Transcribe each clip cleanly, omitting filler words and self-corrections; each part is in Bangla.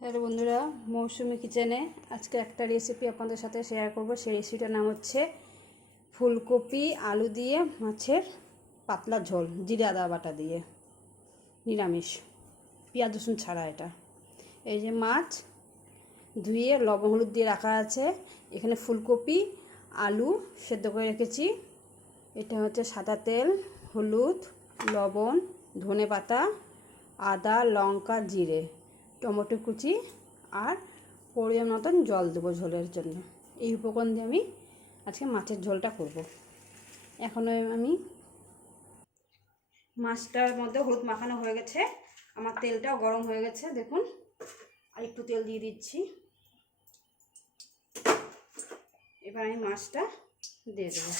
হ্যালো বন্ধুরা, মৌসুমি কিচেনে আজকে একটা রেসিপি আপনাদের সাথে শেয়ার করব। সেই রেসিপিটার নাম হচ্ছে ফুলকপি আলু দিয়ে মাছের পাতলা ঝোল, জিরে আদা বাটা দিয়ে, নিরামিষ, পেঁয়াজ রসুন ছাড়া। এটা এই যে মাছ ধুয়ে লবণ হলুদ দিয়ে রাখা আছে। এখানে ফুলকপি আলু সেদ্ধ করে রেখেছি। এটা হচ্ছে সাদা তেল, হলুদ, লবণ, ধনে পাতা, আদা, লঙ্কা, জিরে, টমেটো কুচি আর পরিমাণ মতন জল দেবো ঝোলের জন্য। এই উপকরণ দিয়ে আমি আজকে মাছের ঝোলটা করব। এখন আমি মাছটার মধ্যে হলুদ মাখানো হয়ে গেছে, আমার তেলটাও গরম হয়ে গেছে। দেখুন, আর একটু তেল দিয়ে দিচ্ছি। এবার আমি মাছটা দিয়ে দেবো।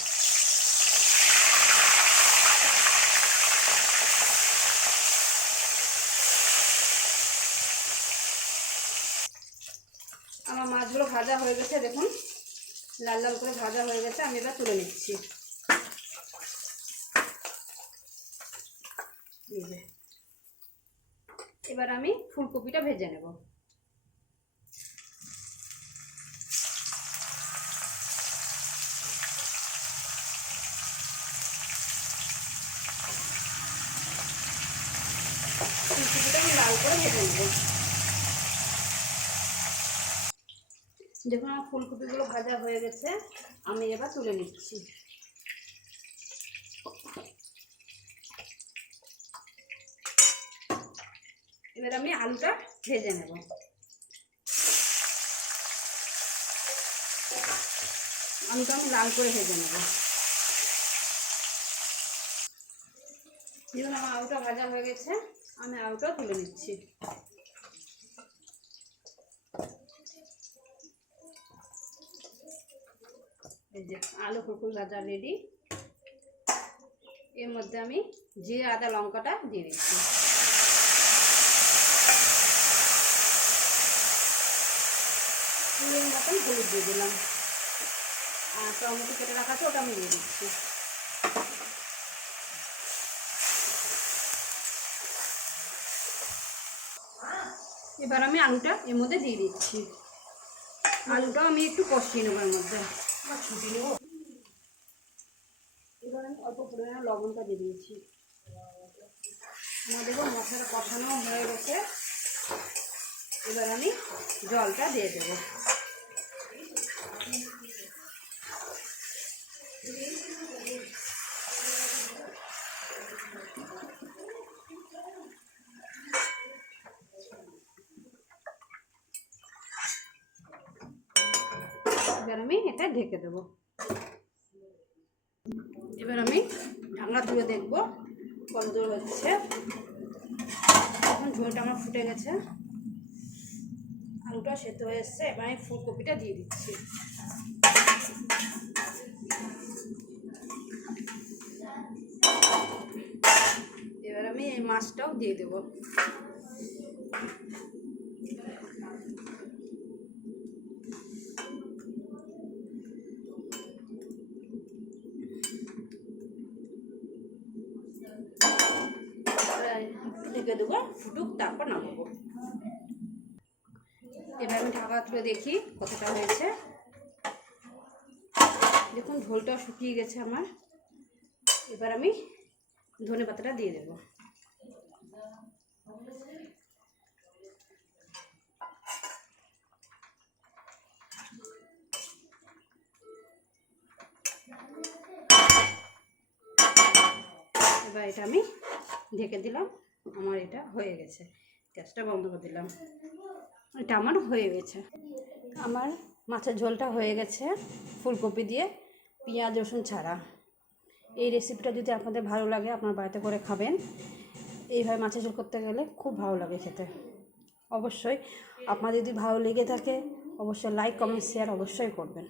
আমার মাছগুলো ভাজা হয়ে গেছে, দেখুন লাল লাল করে ভাজা হয়ে গেছে। আমি এবার তুলে নিচ্ছি। এবার আমি ফুলকপিটা ভেজে নেব। ফুলকপিটা আমি লাল করে ভেজে নেব। দেখুন আমার ফুলকপিগুলো ভাজা হয়ে গেছে, আমি এবার তুলে নিচ্ছি। এবার আমি আলুটা ভেজে নেব। আলুটা আমি লাল করে ভেজে নেব। দেখুন আমার আলুটা ভাজা হয়ে গেছে, আমি আলুটা তুলে নিচ্ছি। এই যে আলু ফুলকপি ভাজা রেডি। এর মধ্যে আমি জিরে আদা লঙ্কাটা দিয়ে দিচ্ছি। ফুলের মতন হলুদ দিয়ে দিলাম, আর টমেটো কেটে রাখা আছে ওটা আমি দিয়ে দিচ্ছি। এবার আমি আলুটা এর মধ্যে দিয়ে দিচ্ছি। আলুটাও আমি একটু কষিয়ে নেব এর মধ্যে। ছুটি নেব। এবার আমি অল্প পরিমাণে লবণটা দিয়ে দিয়েছি। আমার দেখো মশলাটা কষানো হয়ে গেছে। এবার আমি জলটা দিয়ে দেবো। এবার আমি এটা ঢেকে দেবো। এবার আমি ঢাকনা তুলে দেখবো কত দূর হচ্ছে। এখন ঝোলটা আমার ফুটে গেছে, আলুটা সেদ্ধ হয়ে এসছে। এবার আমি ফুলকপিটা দিয়ে দিচ্ছি। এবার আমি এই মাছটাও দিয়ে দেবো। ঢেকে দেবো, ফুটুক, তারপর নামাবো। এবার আমি ঢাকা তুলে দেখি কতটা হয়েছে। দেখুন ঝোলটা শুকিয়ে গেছে আমার। এবার আমি ধনে পাতাটা দিয়ে দেবো। এবার এটা আমি ঢেকে দিলাম। আমার এটা হয়ে গেছে। গ্যাসটা বন্ধ করে দিলাম। এটা আমার হয়ে গেছে। আমার মাছের ঝোলটা হয়ে গেছে ফুলকপি দিয়ে, পেঁয়াজ রসুন ছাড়া। এই রেসিপিটা যদি আপনাদের ভালো লাগে, আপনার বাড়িতে করে খাবেন। এইভাবে মাছের ঝোল করতে গেলে খুব ভালো লাগে খেতে। অবশ্যই আপনার যদি ভালো লেগে থাকে, অবশ্যই লাইক কমেন্ট শেয়ার অবশ্যই করবেন।